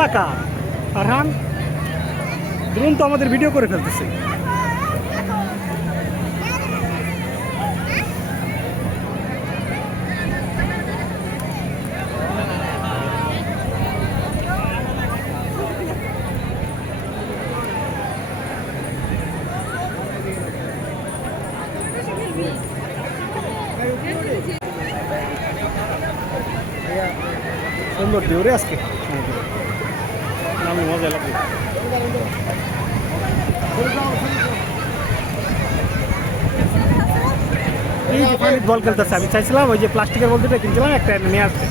টাকা। ফারহান দ্রুন তো আমাদের ভিডিও করে ফেলতেছে। সুন্দর ঢেউ রে আজকে, আমি মজা লাগবে। এই যে পানির বল খেলতেছে, আমি চাইছিলাম ওই যে প্লাস্টিকের বল দুটো কিনছিলাম, একটা নিয়ে আসতে।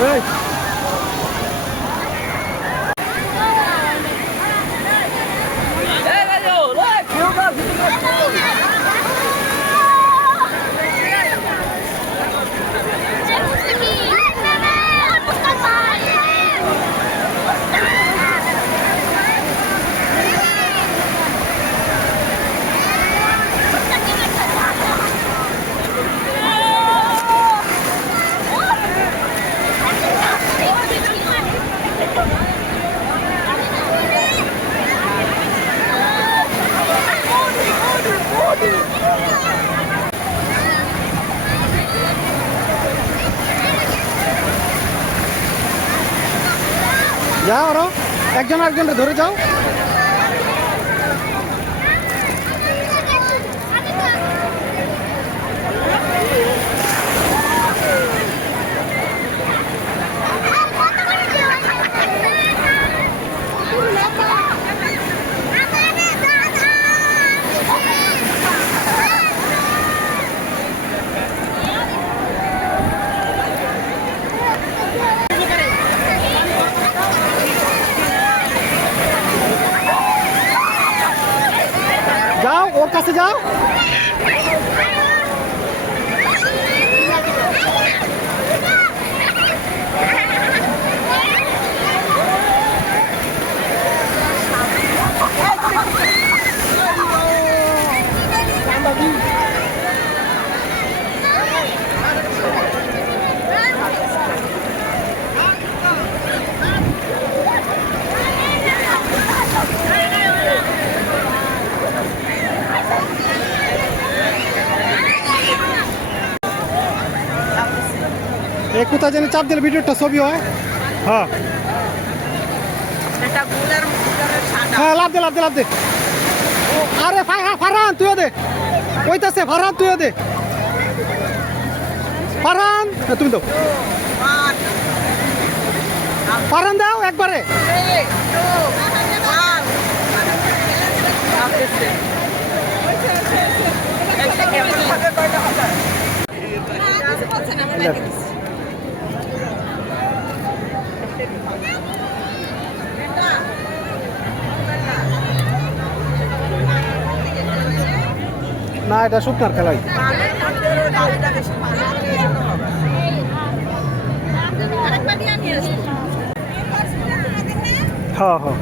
Hey! যাও আরো একজন একজনকে ধরে যাও। যাও ওর কাছে যাও। এ কোথায় জানি চাপ দিলে ভিডিওটা ছবি হয়। হ্যাঁ হ্যাঁ, লাভ দে লাভ দে লাভ দে। আরে ফারহান তুইও দে, ওইতাছে ফারহান তুইও দে। ফারহান তুমি দাও, ফারহান দাও একবারে। না এটা শুকনার খেলাই। হ্যাঁ হ্যাঁ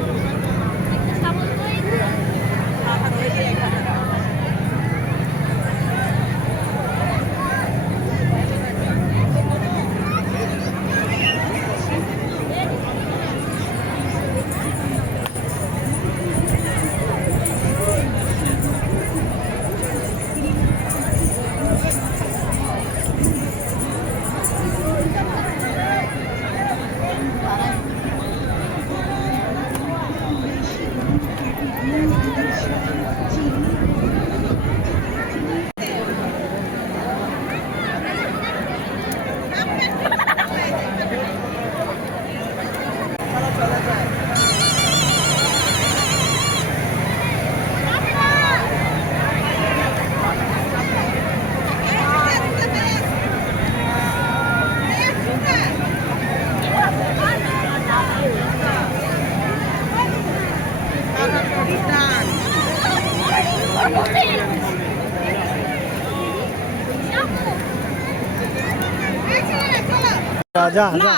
যা যা।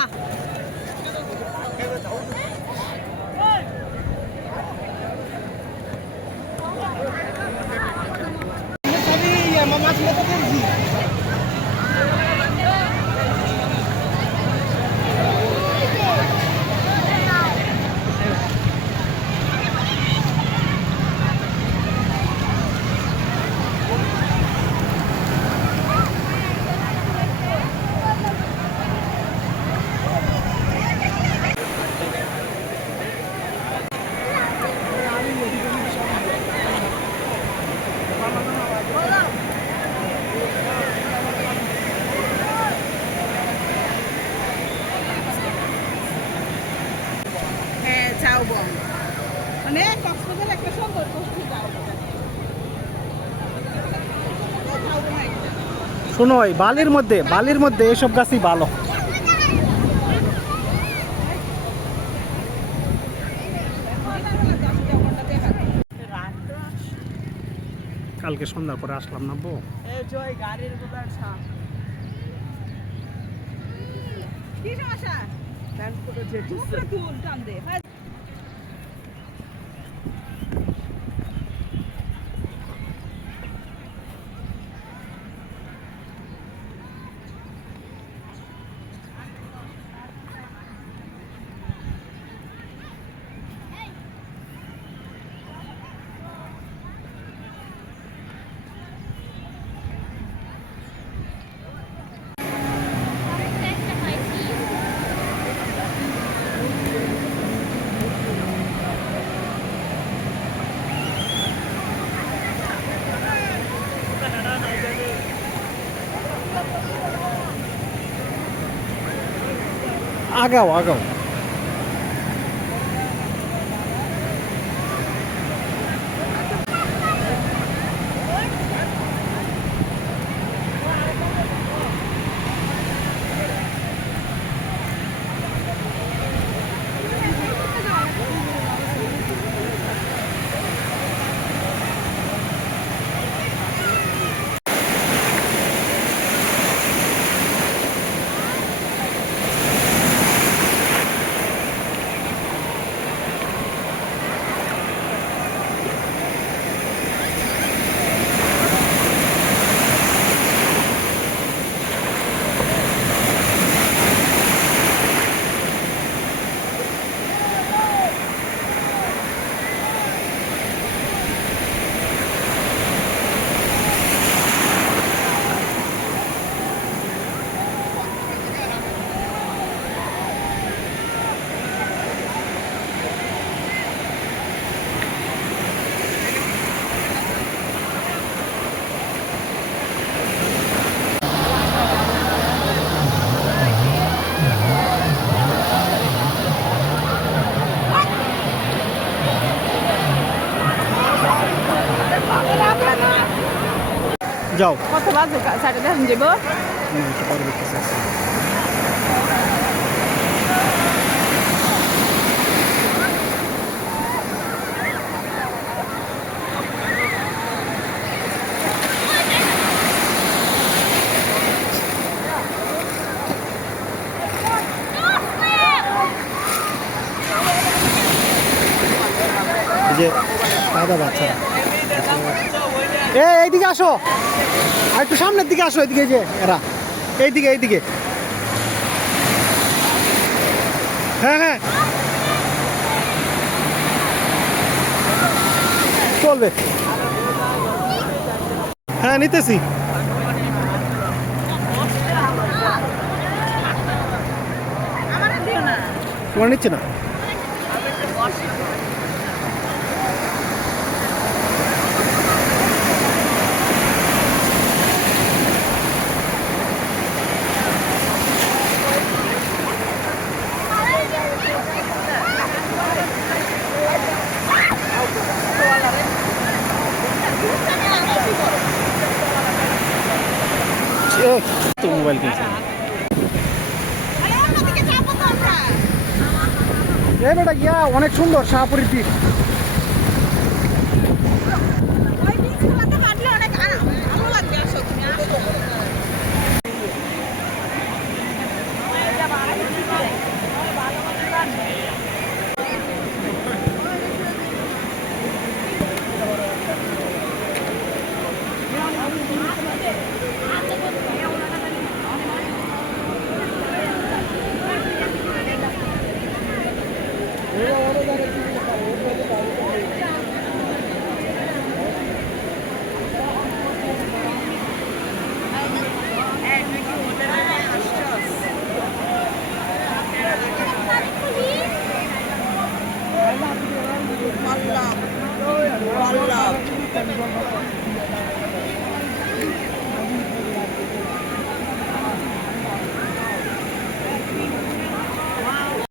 মানে কক্সবাজার একটা সুন্দর কষ্ট যাও। শোনো এই বালির মধ্যে এসব গাছই ভালো। কালকে সন্ধ্যার পরে আসলাম না বউ। গাড়ির কি সমস্যা? টান দে। আগাও আগাও। যাও কত বাজে সাইডে দেখুন যাবো এই যে দাদা বাচ্চা এইদিকে আসো আর একটু সামনের দিকে আসো এদিকে যে এরা এইদিকে হ্যাঁ হ্যাঁ চলবে হ্যাঁ নিতেছি তোমার নিচ্ছে না তো মোবাইল কিনছে এ বেটা গিয়া অনেক সুন্দর শাহপুরীর পিঠ Wallah.